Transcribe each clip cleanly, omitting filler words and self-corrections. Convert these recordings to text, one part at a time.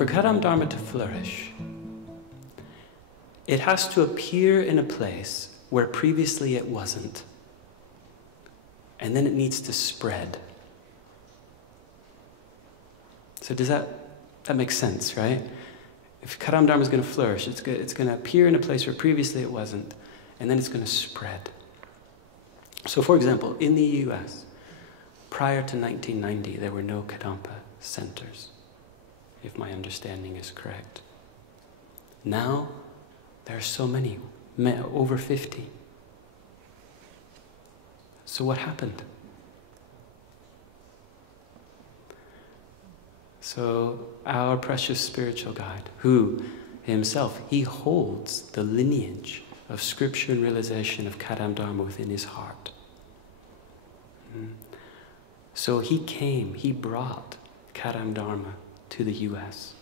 for Kadam Dharma to flourish, it has to appear in a place where previously it wasn't. And then it needs to spread. So does that make sense, right? If Kadam Dharma is going to flourish, it's going to appear in a place where previously it wasn't, and then it's going to spread. So for example, in the US, prior to 1990, there were no Kadampa centers, if my understanding is correct. Now, there are so many, over 50. So what happened? So our precious spiritual guide, who himself, he holds the lineage of scripture and realization of Kadam Dharma within his heart. So he came, he brought Kadam Dharma to the US.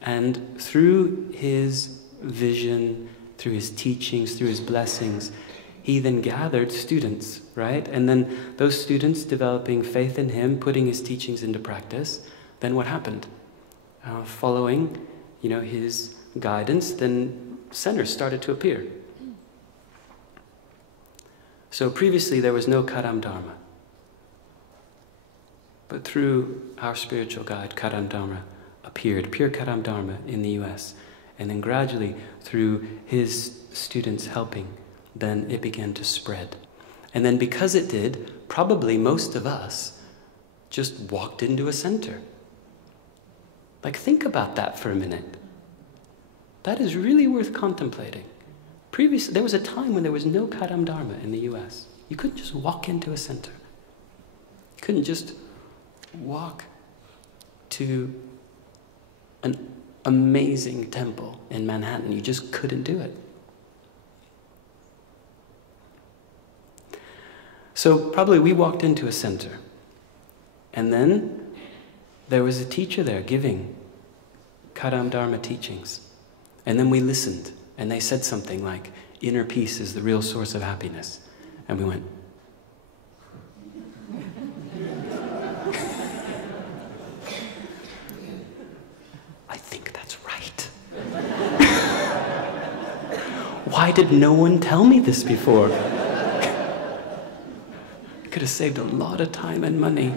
And through his vision, through his teachings, through his blessings, he then gathered students, right? And then those students developing faith in him, putting his teachings into practice, then what happened? Following, his guidance, then centers started to appear. So previously there was no Kadam Dharma. But through our spiritual guide, Kadam Dharma appeared, pure Kadam Dharma in the US. And then gradually, through his students helping, then it began to spread. And then because it did, probably most of us just walked into a center. Like, think about that for a minute. That is really worth contemplating. Previously, there was a time when there was no Kadam Dharma in the US. You couldn't just walk into a center. You couldn't just walk to an amazing temple in Manhattan. You just couldn't do it. So probably we walked into a center, and then there was a teacher there giving Kadam Dharma teachings. And then we listened, and they said something like, inner peace is the real source of happiness. And we went, I think that's right. Why did no one tell me this before? Could have saved a lot of time and money.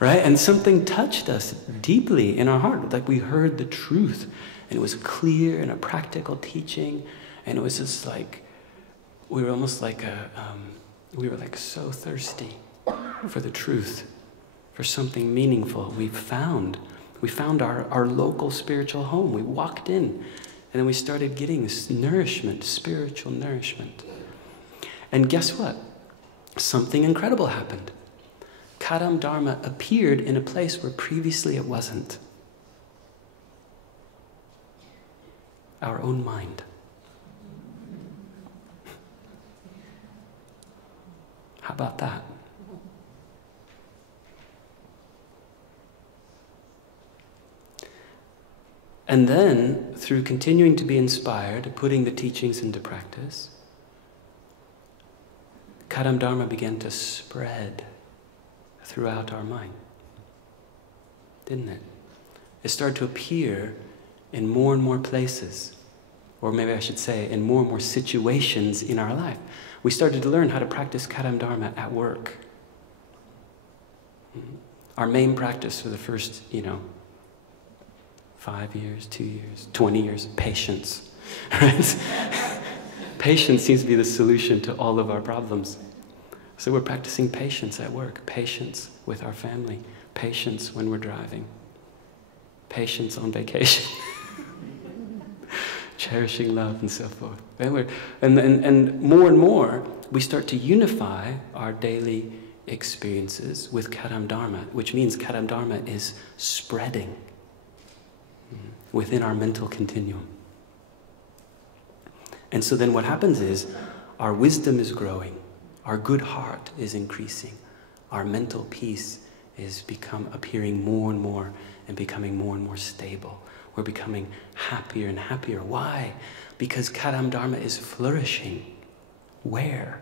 Right? And something touched us deeply in our heart. Like we heard the truth, and it was clear and a practical teaching, and it was just like, we were almost like we were like so thirsty for the truth, for something meaningful. We found our local spiritual home. We walked in, and then we started getting this nourishment, spiritual nourishment. And guess what? Something incredible happened. Kadam Dharma appeared in a place where previously it wasn't. Our own mind. How about that? And then, through continuing to be inspired, putting the teachings into practice, Kadam Dharma began to spread throughout our mind, didn't it? It started to appear in more and more places, or maybe I should say in more and more situations in our life. We started to learn how to practice Kadam Dharma at work. Our main practice for the first, 5 years, 2 years, 20 years, patience, right? Patience seems to be the solution to all of our problems. So we're practicing patience at work, patience with our family, patience when we're driving, patience on vacation, cherishing love and so forth. And more, we start to unify our daily experiences with Kadam Dharma, which means Kadam Dharma is spreading within our mental continuum. And so then what happens is our wisdom is growing, our good heart is increasing, our mental peace is appearing more and more and becoming more and more stable. We're becoming happier and happier. Why? Because Kadam Dharma is flourishing. Where?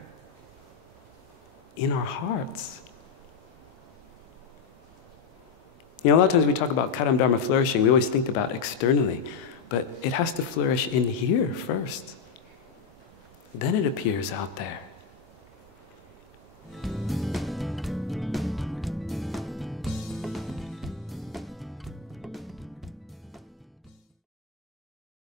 In our hearts. You know, a lot of times we talk about Kadam Dharma flourishing, we always think about externally, but it has to flourish in here first. Then it appears out there.